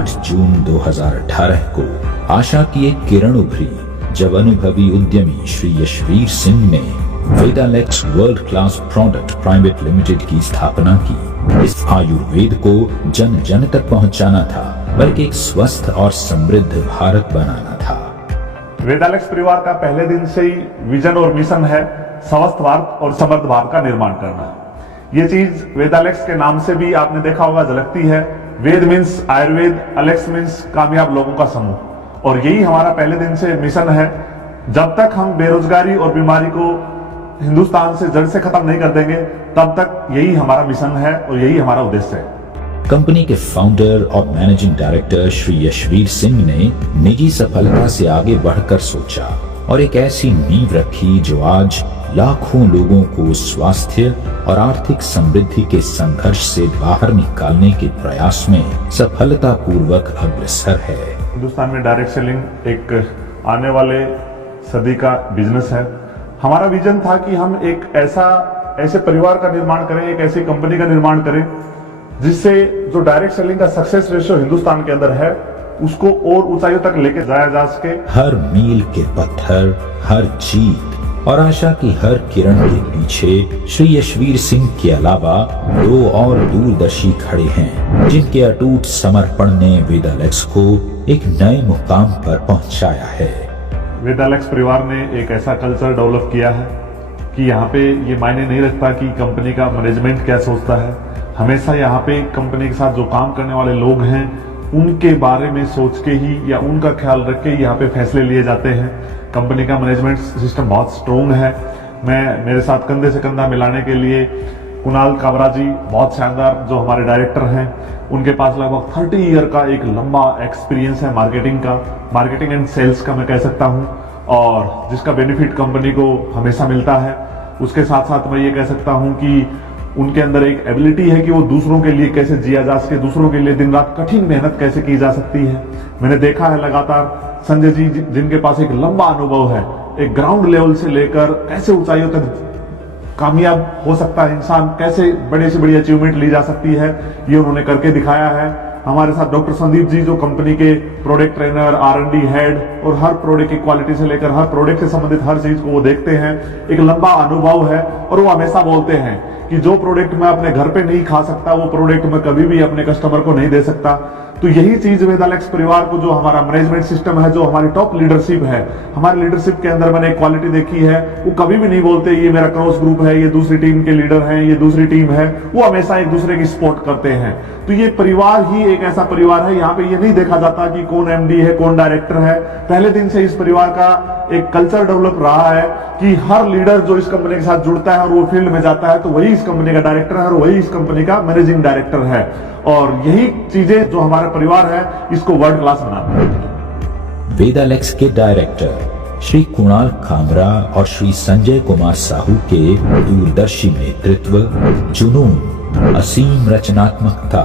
8 जून 2018 को आशा की एक किरण उभरी जब अनुभवी उद्यमी श्री यशवीर सिंह ने Vedalex world class product private limited की स्थापना की। इस आयुर्वेद को जन जन तक पहुंचाना था, बल्कि एक स्वस्थ और समृद्ध भारत बनाना था। वेदालेक्स परिवार का पहले दिन से ही विजन और मिशन है स्वस्थ भारत और समृद्ध भारत का निर्माण करना। ये चीज वेदालेक्स के नाम से भी आपने देखा होगा, झलकती है। वेद मीन्स आयुर्वेद, अलेक्स मीन्स कामयाब लोगों का समूह। और यही हमारा पहले दिन से मिशन है। जब तक हम बेरोजगारी और बीमारी को हिंदुस्तान से जड़ से खत्म नहीं कर देंगे, तब तक यही हमारा मिशन है और यही हमारा उद्देश्य है। कंपनी के फाउंडर और मैनेजिंग डायरेक्टर श्री यशवीर सिंह ने निजी सफलता से आगे बढ़कर सोचा और एक ऐसी नींव रखी जो आज लाखों लोगों को स्वास्थ्य और आर्थिक समृद्धि के संघर्ष से बाहर निकालने के प्रयास में सफलतापूर्वक अग्रसर है। हिंदुस्तान में डायरेक्ट सेलिंग एक आने वाले सदी का बिजनेस है। हमारा विजन था कि हम एक ऐसे परिवार का निर्माण करें, एक ऐसी कंपनी का निर्माण करें जिससे जो डायरेक्ट सेलिंग का सक्सेस रेशियो हिंदुस्तान के अंदर है उसको और ऊंचाइयों तक लेके जाया जा सके। हर मील के पत्थर, हर जीत और आशा की हर किरण के पीछे श्री यशवीर सिंह के अलावा 2 और दूरदर्शी खड़े हैं, जिनके अटूट समर्पण ने वेदालेक्स को एक नए मुकाम पर पहुंचाया है। वेदालेक्स परिवार ने एक ऐसा कल्चर डेवलप किया है कि यहाँ पे ये मायने नहीं रखता कि कंपनी का मैनेजमेंट क्या सोचता है। हमेशा यहाँ पे कंपनी के साथ जो काम करने वाले लोग हैं उनके बारे में सोच के ही या उनका ख्याल रख के यहाँ पे फैसले लिए जाते हैं। कंपनी का मैनेजमेंट सिस्टम बहुत स्ट्रोंग है। मेरे साथ कंधे से कंधा मिलाने के लिए कुणाल काबरा जी बहुत शानदार जो हमारे डायरेक्टर हैं, उनके पास लगभग 30 ईयर का एक लंबा एक्सपीरियंस है मार्केटिंग एंड सेल्स का मैं कह सकता हूं, और जिसका बेनिफिट कंपनी को हमेशा मिलता है। उसके साथ साथ मैं ये कह सकता हूं कि उनके अंदर एक एबिलिटी है कि वो दूसरों के लिए कैसे जिया जा सके, दूसरों के लिए दिन रात कठिन मेहनत कैसे की जा सकती है। मैंने देखा है लगातार संजय जी जिनके पास एक लंबा अनुभव है, एक ग्राउंड लेवल से लेकर कैसे ऊंचाइयों तक कामयाब हो सकता है इंसान, कैसे बड़े से बड़ी अचीवमेंट ली जा सकती है, ये उन्होंने करके दिखाया है। हमारे साथ डॉक्टर संदीप जी जो कंपनी के प्रोडक्ट ट्रेनर, R&D हेड और हर प्रोडक्ट की क्वालिटी से लेकर हर प्रोडक्ट से संबंधित हर चीज को वो देखते हैं। एक लंबा अनुभव है और वो हमेशा बोलते हैं कि जो प्रोडक्ट मैं अपने घर पे नहीं खा सकता वो प्रोडक्ट मैं कभी भी अपने कस्टमर को नहीं दे सकता। तो यही चीज वेदालेक्स परिवार को, जो हमारा मैनेजमेंट सिस्टम है, जो हमारी टॉप लीडरशिप है, हमारी लीडरशिप के अंदर मैंने एक क्वालिटी देखी है, वो कभी भी नहीं बोलते ये मेरा क्रॉस ग्रुप है, ये दूसरी टीम के लीडर हैं, ये दूसरी टीम है। वो हमेशा एक दूसरे की सपोर्ट करते हैं। तो ये परिवार ही एक ऐसा परिवार है, यहाँ पे ये नहीं देखा जाता कि कौन MD है, कौन डायरेक्टर है। पहले दिन से इस परिवार का एक कल्चर डेवलप रहा है कि हर लीडर जो इस कंपनी के साथ जुड़ता है और वो फील्ड में जाता है तो वही इस कंपनी का डायरेक्टर है और वही इस कंपनी का मैनेजिंग डायरेक्टर है। और यही चीजें जो हमारा परिवार है इसको वर्ल्ड क्लास बनाती है। वेदालेक्स के डायरेक्टर श्री कुणाल कामरा और श्री संजय कुमार साहू के दूरदर्शी नेतृत्व, जुनून, असीम रचनात्मकता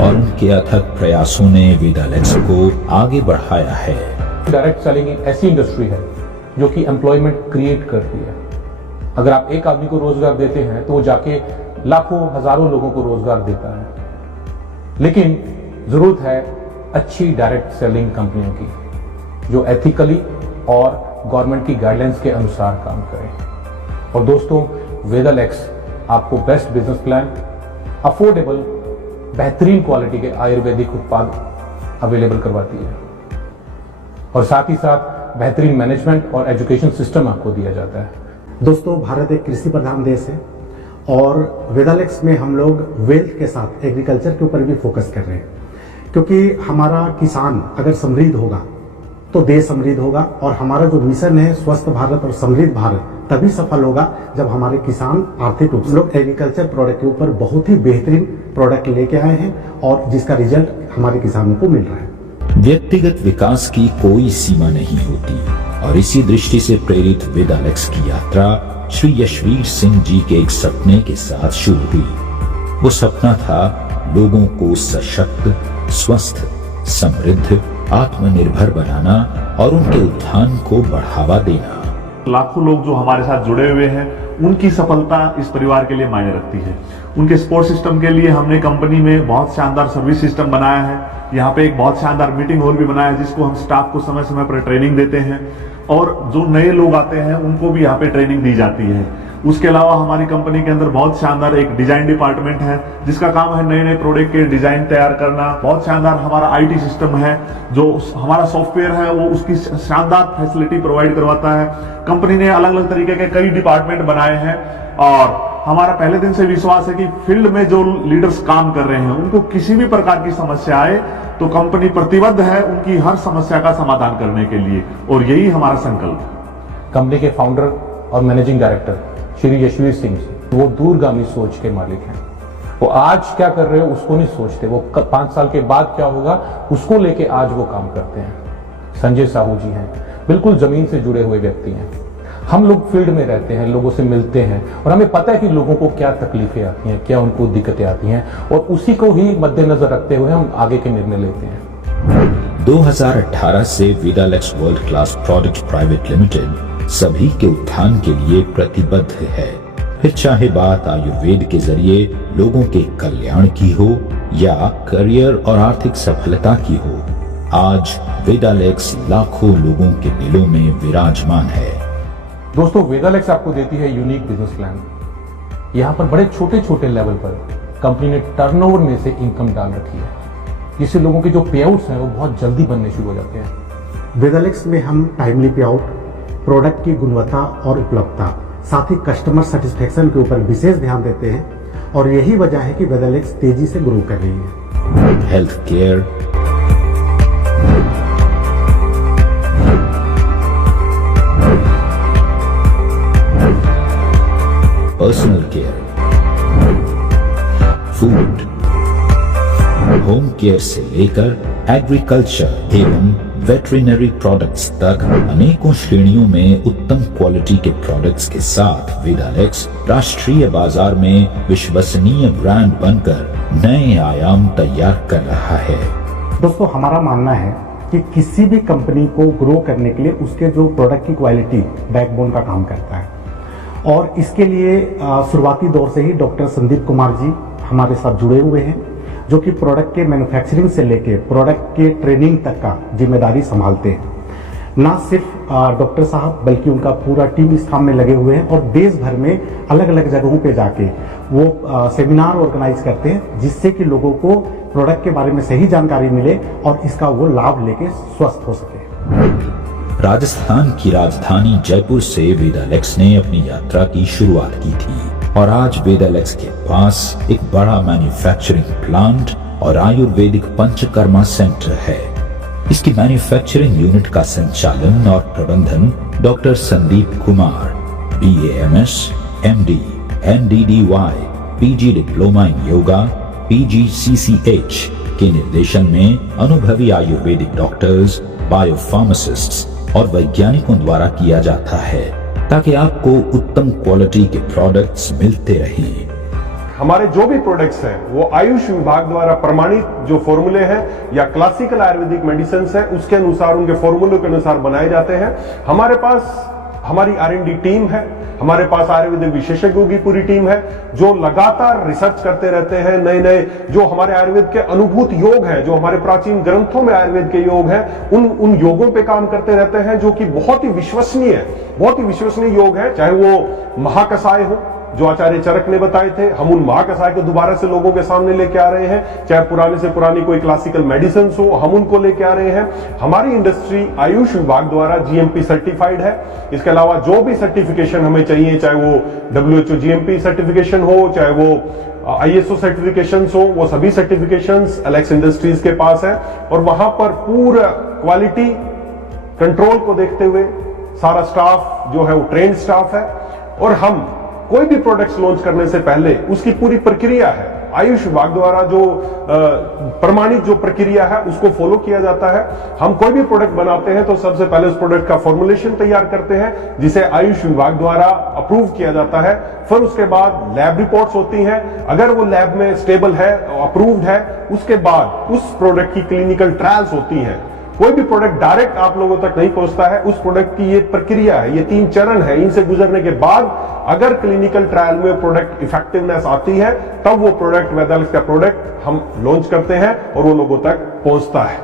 और उनके अथक प्रयासों ने वेदालेक्स को आगे बढ़ाया है। डायरेक्ट सेलिंग एक ऐसी इंडस्ट्री है जो कि एम्प्लॉयमेंट क्रिएट करती है। अगर आप एक आदमी को रोजगार देते हैं तो वो जाके लाखों हजारों लोगों को रोजगार देता है। लेकिन जरूरत है अच्छी डायरेक्ट सेलिंग कंपनियों की जो एथिकली और गवर्नमेंट की गाइडलाइंस के अनुसार काम करें। और दोस्तों, वेदालेक्स आपको बेस्ट बिजनेस प्लान, अफोर्डेबल, बेहतरीन क्वालिटी के आयुर्वेदिक उत्पाद अवेलेबल करवाती है और साथ ही साथ बेहतरीन मैनेजमेंट और एजुकेशन सिस्टम आपको दिया जाता है। दोस्तों, भारत एक कृषि प्रधान देश है और वेदालेक्स में हम लोग वेल्थ के साथ एग्रीकल्चर के ऊपर भी फोकस कर रहे हैं, क्योंकि हमारा किसान अगर समृद्ध होगा तो देश समृद्ध होगा। और हमारा जो मिशन है स्वस्थ भारत और समृद्ध भारत तभी सफल होगा जब हमारे किसान आर्थिक रूप से, लोग एग्रीकल्चर प्रोडक्ट के ऊपर बहुत ही बेहतरीन प्रोडक्ट लेके आए हैं और जिसका रिजल्ट हमारे किसानों को मिल रहा है। व्यक्तिगत विकास की कोई सीमा नहीं होती और इसी दृष्टि से प्रेरित वेदालेक्स की यात्रा श्री यशवीर सिंह जी के एक सपने के साथ शुरू हुई। वो सपना था लोगों को सशक्त, स्वस्थ, समृद्ध, आत्मनिर्भर बनाना और उनके उत्थान को बढ़ावा देना। लाखों लोग जो हमारे साथ जुड़े हुए हैं, उनकी सफलता इस परिवार के लिए मायने रखती है। उनके सपोर्ट सिस्टम के लिए हमने कंपनी में बहुत शानदार सर्विस सिस्टम बनाया है। यहाँ पे एक बहुत शानदार मीटिंग हॉल भी बनाया है, जिसको हम स्टाफ को समय समय पर ट्रेनिंग देते हैं, और जो नए लोग आते हैं उनको भी यहाँ पे ट्रेनिंग दी जाती है। उसके अलावा हमारी कंपनी के अंदर बहुत शानदार एक डिजाइन डिपार्टमेंट है, जिसका काम है नए नए प्रोडक्ट के डिजाइन तैयार करना। बहुत शानदार हमारा आईटी सिस्टम है, जो हमारा सॉफ्टवेयर है वो उसकी शानदार फैसिलिटी प्रोवाइड करवाता है। कंपनी ने अलग अलग तरीके के कई डिपार्टमेंट बनाए हैं, और हमारा पहले दिन से विश्वास है कि फील्ड में जो लीडर्स काम कर रहे हैं, उनको किसी भी प्रकार की समस्या आए तो कंपनी प्रतिबद्ध है उनकी हर समस्या का समाधान करने के लिए, और यही हमारा संकल्प है। कंपनी के फाउंडर और मैनेजिंग डायरेक्टर श्री यशवीर सिंह जी, वो दूरगामी सोच के मालिक हैं। वो आज क्या कर रहे हो उसको नहीं सोचते, वो 5 साल के बाद क्या होगा उसको लेके आज वो काम करते हैं। संजय साहू जी हैं, बिल्कुल जमीन से जुड़े हुए व्यक्ति हैं। हम लोग फील्ड में रहते हैं, लोगों से मिलते हैं, और हमें पता है कि लोगों को क्या तकलीफें आती हैं, क्या उनको दिक्कतें आती हैं, और उसी को ही मद्देनजर रखते हुए हम आगे के निर्णय लेते हैं। 2018 से Vedalex world class product private limited सभी के उत्थान के लिए प्रतिबद्ध है। फिर चाहे बात आयुर्वेद के जरिए लोगों के कल्याण की हो या करियर और आर्थिक सफलता की हो, आज वेदालेक्स लाखों लोगों के दिलों में विराजमान है। दोस्तों, वेदालेक्स आपको देती है यूनिक बिजनेस प्लान। यहाँ पर बड़े छोटे छोटे लेवल पर कंपनी ने टर्नओवर में से इनकम डाल रखी है, जिससे लोगों के जो पे आउट्स हैं वो बहुत जल्दी बनने शुरू हो जाते हैं। वेदालेक्स में हम टाइमली पे आउट, प्रोडक्ट की गुणवत्ता और उपलब्धता, साथ ही कस्टमर सेटिस्फेक्शन के ऊपर विशेष ध्यान देते हैं, और यही वजह है कि वेदालेक्स तेजी से ग्रो कर रही है। Health care, personal care, food, home care से लेकर एग्रीकल्चर एवं वेटरिनरी प्रोडक्ट्स तक अनेकों श्रेणियों में उत्तम क्वालिटी के प्रोडक्ट्स के साथ वेदालेक्स राष्ट्रीय बाजार में विश्वसनीय ब्रांड बनकर नए आयाम तैयार कर रहा है। दोस्तों, हमारा मानना है कि किसी भी कंपनी को ग्रो करने के लिए उसके जो प्रोडक्ट की क्वालिटी बैकबोन का काम करता है, और इसके लिए शुरुआती दौर से ही डॉक्टर संदीप कुमार जी हमारे साथ जुड़े हुए हैं, जो कि प्रोडक्ट के मैन्युफैक्चरिंग से लेके प्रोडक्ट के ट्रेनिंग तक का जिम्मेदारी संभालते हैं। ना सिर्फ डॉक्टर साहब बल्कि उनका पूरा टीम इस काम में लगे हुए हैं, और देश भर में अलग अलग जगहों पे जाके वो सेमिनार ऑर्गेनाइज करते हैं, जिससे कि लोगों को प्रोडक्ट के बारे में सही जानकारी मिले और इसका वो लाभ लेके स्वस्थ हो सके। राजस्थान की राजधानी जयपुर से वेदालेक्स ने अपनी यात्रा की शुरुआत की थी, और आज वेदालेक्स के पास एक बड़ा मैन्युफैक्चरिंग प्लांट और आयुर्वेदिक पंचकर्मा सेंटर है। इसकी मैन्युफैक्चरिंग यूनिट का संचालन और प्रबंधन doctor Sandeep Kumar, BAMS, MD, NDDY, PG diploma in yoga, PGCCH के निर्देशन में अनुभवी आयुर्वेदिक डॉक्टर्स, बायोफार्मासिस्ट्स और वैज्ञानिकों द्वारा किया जाता है, ताकि आपको उत्तम क्वालिटी के प्रोडक्ट्स मिलते रहें। हमारे जो भी प्रोडक्ट्स हैं वो आयुष विभाग द्वारा प्रमाणित जो फॉर्मूले हैं या क्लासिकल आयुर्वेदिक मेडिसिन है उसके अनुसार, उनके फॉर्मूलों के अनुसार बनाए जाते हैं। हमारे पास हमारी R&D टीम है, हमारे पास आयुर्वेदिक विशेषज्ञों की पूरी टीम है, जो लगातार रिसर्च करते रहते हैं। नए नए जो हमारे आयुर्वेद के अनुभूत योग हैं, जो हमारे प्राचीन ग्रंथों में आयुर्वेद के योग हैं, उन योगों पे काम करते रहते हैं, जो कि बहुत ही विश्वसनीय योग है। चाहे वो महाकषाय हो जो आचार्य चरक ने बताए थे, हम उन महाकषाय को दोबारा से लोगों के सामने लेके आ रहे हैं। चाहे पुराने से पुरानी कोई क्लासिकल मेडिसिन हो, हम उनको लेके आ रहे हैं। हमारी इंडस्ट्री आयुष विभाग द्वारा GMP सर्टिफाइड है। इसके अलावा जो भी सर्टिफिकेशन हमें चाहिए, चाहे वो WHO GMP सर्टिफिकेशन हो, चाहे वो ISO सर्टिफिकेशन हो, वो सभी सर्टिफिकेशंस एलेक्स इंडस्ट्रीज के पास है। और वहां पर पूरा क्वालिटी कंट्रोल को देखते हुए सारा स्टाफ जो है वो ट्रेंड स्टाफ है। और हम कोई भी प्रोडक्ट्स लॉन्च करने से पहले उसकी पूरी प्रक्रिया है, आयुष विभाग द्वारा जो प्रमाणित जो प्रक्रिया है उसको फॉलो किया जाता है। हम कोई भी प्रोडक्ट बनाते हैं तो सबसे पहले उस प्रोडक्ट का फॉर्मुलेशन तैयार करते हैं, जिसे आयुष विभाग द्वारा अप्रूव किया जाता है। फिर उसके बाद लैब रिपोर्ट्स होती हैं, अगर वो लैब में स्टेबल है, अप्रूव्ड है, उसके बाद उस प्रोडक्ट की क्लिनिकल ट्रायल्स होती हैं। कोई भी प्रोडक्ट डायरेक्ट आप लोगों तक नहीं पहुंचता है। उस प्रोडक्ट की ये प्रक्रिया है, ये 3 चरण है, इनसे गुजरने के बाद अगर क्लिनिकल ट्रायल में प्रोडक्ट इफेक्टिवनेस आती है तब वो प्रोडक्ट वेदालेक्स का प्रोडक्ट हम लॉन्च करते हैं और वो लोगों तक पहुंचता है।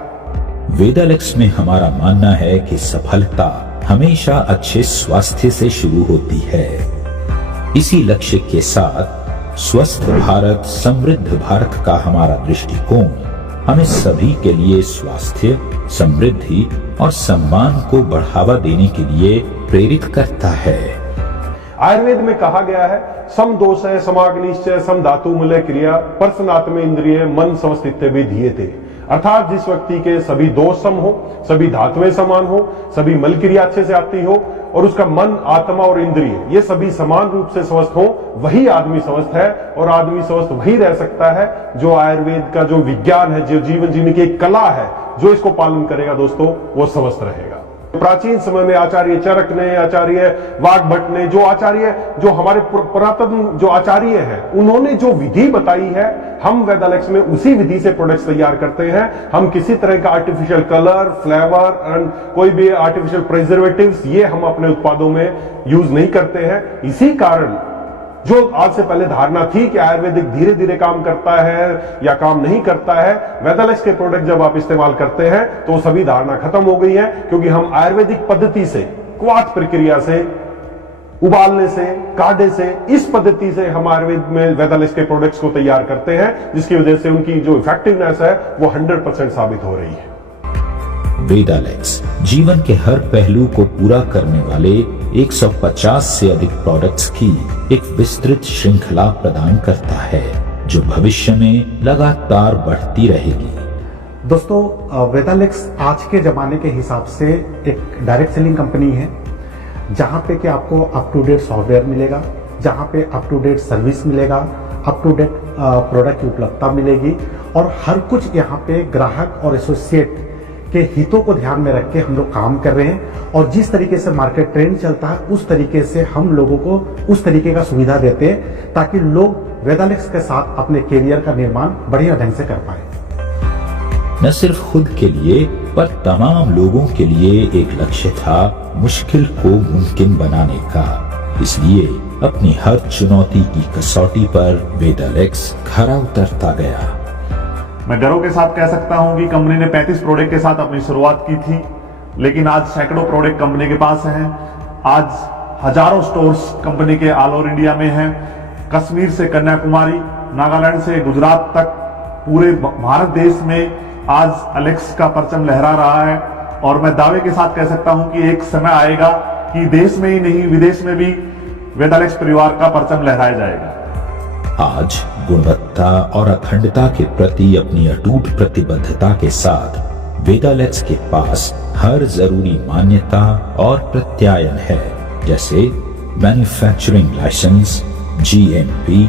वेदालेक्स में हमारा मानना है कि सफलता हमेशा अच्छे स्वास्थ्य से शुरू होती है। इसी लक्ष्य के साथ स्वस्थ भारत समृद्ध भारत का हमारा दृष्टिकोण हमें सभी के लिए स्वास्थ्य, समृद्धि और सम्मान को बढ़ावा देने के लिए प्रेरित करता है। आयुर्वेद में कहा गया है सम दोष है समाग्निश्चय सम धातु मूल्य क्रिया परसनात्म इंद्रिय मन समस्थित्य भी धीयते, अर्थात जिस व्यक्ति के सभी दोष सम हो, सभी धातुएं समान हो, सभी मल क्रिया अच्छे से आती हो और उसका मन, आत्मा और इंद्रिय ये सभी समान रूप से स्वस्थ हो, वही आदमी स्वस्थ है। और आदमी स्वस्थ वही रह सकता है जो आयुर्वेद का जो विज्ञान है, जो जीवन जीने की एक कला है, जो इसको पालन करेगा दोस्तों वो स्वस्थ रहेगा। प्राचीन समय में आचार्य चरक ने, आचार्य वाग्भट ने, जो हमारे पुरातन जो आचार्य हैं, उन्होंने जो विधि बताई है हम वेदालेक्स में उसी विधि से प्रोडक्ट्स तैयार करते हैं। हम किसी तरह का आर्टिफिशियल कलर, फ्लेवर एंड कोई भी आर्टिफिशियल प्रिजर्वेटिव्स ये हम अपने उत्पादों में यूज नहीं करते हैं। इसी कारण जो आज से पहले धारणा थी कि आयुर्वेदिक धीरे धीरे काम करता है या काम नहीं करता है, वेदालेक्स के प्रोडक्ट जब आप इस्तेमाल करते हैं तो सभी धारणा खत्म हो गई है, क्योंकि हम आयुर्वेदिक पद्धति से, क्वाथ प्रक्रिया से, उबालने से, काढ़े से, इस पद्धति से हम आयुर्वेद में वेदालेक्स के प्रोडक्ट्स को तैयार करते हैं, जिसकी वजह से उनकी जो इफेक्टिवनेस है वो 100% साबित हो रही है। वेदालेक्स जीवन के हर पहलू को पूरा करने वाले 150 से अधिक प्रोडक्ट्स की एक विस्तृत श्रृंखला प्रदान करता है जो भविष्य में लगातार बढ़ती रहेगी। दोस्तों, वेदालेक्स आज के जमाने के हिसाब से एक डायरेक्ट सेलिंग कंपनी है, जहां पे कि आपको अप टू डेट सॉफ्टवेयर मिलेगा, जहां पे अप टू डेट सर्विस मिलेगा, अप टू डेट प्रोडक्ट की उपलब्धता मिलेगी और हर कुछ यहाँ पे ग्राहक और एसोसिएट के हितों को ध्यान में रख के हम लोग काम कर रहे हैं। और जिस तरीके से मार्केट ट्रेंड चलता है उस तरीके से हम लोगों को उस तरीके का सुविधा देते हैं ताकि लोग वेदालेक्स के साथ अपने कैरियर का निर्माण बढ़िया ढंग से कर पाए। न सिर्फ खुद के लिए पर तमाम लोगों के लिए एक लक्ष्य था मुश्किल को मुमकिन बनाने का। इसलिए अपनी हर चुनौती की कसौटी पर वेदालेक्स खरा उतरता गया। मैं गर्व के साथ कह सकता हूं कि कंपनी ने 35 प्रोडक्ट के साथ अपनी शुरुआत की थी, लेकिन आज सैकड़ों प्रोडक्ट कंपनी के पास हैं। आज हजारों स्टोर्स कंपनी के ऑल ओवर इंडिया में हैं। कश्मीर से कन्याकुमारी, नागालैंड से गुजरात तक पूरे भारत देश में आज एलेक्स का परचम लहरा रहा है। और मैं दावे के साथ कह सकता हूं कि एक समय आएगा कि देश में ही नहीं विदेश में भी वेदालेक्स परिवार का परचम लहराया जाएगा। आज गुणवत्ता और अखंडता के प्रति अपनी अटूट प्रतिबद्धता के साथ वेदालेक्स के पास हर जरूरी मान्यता और प्रत्यायन है, जैसे manufacturing licence, GMP,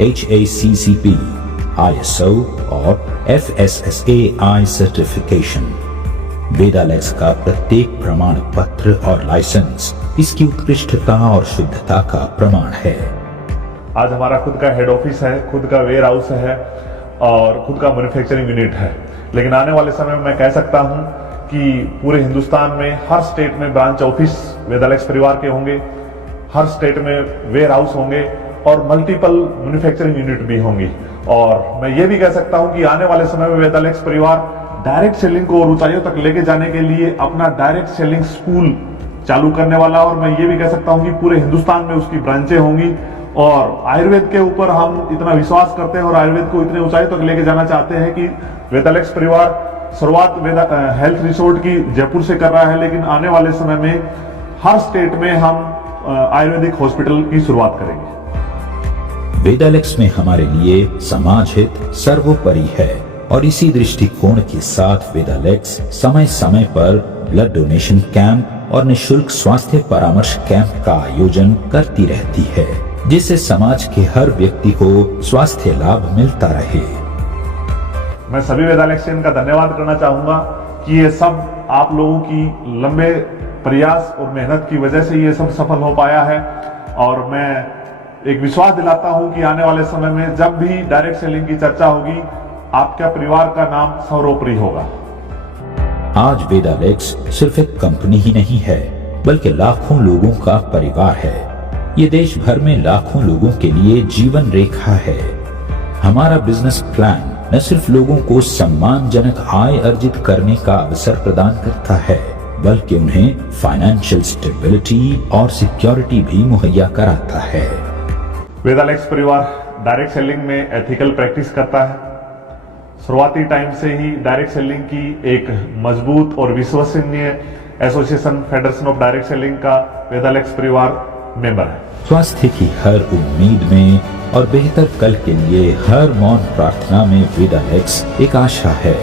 HACCP, ISO और FSSAI सर्टिफिकेशन। वेदालेक्स का प्रत्येक प्रमाण पत्र और लाइसेंस इसकी उत्कृष्टता और शुद्धता का प्रमाण है। आज हमारा खुद का हेड ऑफिस है, खुद का वेयर हाउस है और खुद का मैन्युफैक्चरिंग यूनिट है। लेकिन आने वाले समय में मैं कह सकता हूं कि पूरे हिंदुस्तान में हर स्टेट में ब्रांच ऑफिस वेदालेक्स परिवार के होंगे, हर स्टेट में वेयर हाउस होंगे और मल्टीपल मैन्युफैक्चरिंग यूनिट भी होंगी। और मैं ये भी कह सकता हूं कि आने वाले समय में वेदालेक्स परिवार डायरेक्ट सेलिंग को और ऊंचाइयों तक लेके जाने के लिए अपना डायरेक्ट सेलिंग स्कूल चालू करने वाला। और मैं ये भी कह सकता हूं कि पूरे हिंदुस्तान में उसकी ब्रांचें होंगी। और आयुर्वेद के ऊपर हम इतना विश्वास करते हैं और आयुर्वेद को इतने ऊंचाई तक लेके जाना चाहते हैं कि वेदालेक्स परिवार शुरुआत हेल्थ रिसोर्ट की जयपुर से कर रहा है, लेकिन आने वाले समय में हर स्टेट में हम आयुर्वेदिक हॉस्पिटल की शुरुआत करेंगे। वेदालेक्स में हमारे लिए समाज हित सर्वोपरि है और इसी दृष्टिकोण के साथ वेदालेक्स समय समय पर ब्लड डोनेशन कैंप और निःशुल्क स्वास्थ्य परामर्श कैंप का आयोजन करती रहती है, जिससे समाज के हर व्यक्ति को स्वास्थ्य लाभ मिलता रहे। मैं सभी वेदालेक्सियन का धन्यवाद करना चाहूंगा कि ये सब आप लोगों की लंबे प्रयास और मेहनत की वजह से ये सब सफल हो पाया है। और मैं एक विश्वास दिलाता हूं कि आने वाले समय में जब भी डायरेक्ट सेलिंग की चर्चा होगी, आपका परिवार का नाम सर्वोपरि होगा। आज वेदालेक्स सिर्फ एक कंपनी ही नहीं है, बल्कि लाखों लोगों का परिवार है। ये देश भर में लाखों लोगों के लिए जीवन रेखा है। हमारा बिजनेस प्लान न सिर्फ लोगों को सम्मानजनक आय अर्जित करने का अवसर प्रदान करता है, बल्कि उन्हें फाइनेंशियल स्टेबिलिटी और सिक्योरिटी भी मुहैया कराता है। वेदालेक्स परिवार डायरेक्ट सेलिंग में एथिकल प्रैक्टिस करता है। शुरुआती टाइम से ही डायरेक्ट सेलिंग की एक मजबूत और विश्वसनीय association federation of direct selling का वेदालेक्स परिवार मेंबर है। स्वास्थ्य की हर उम्मीद में और बेहतर कल के लिए हर मौन प्रार्थना में वेदालेक्स एक आशा है।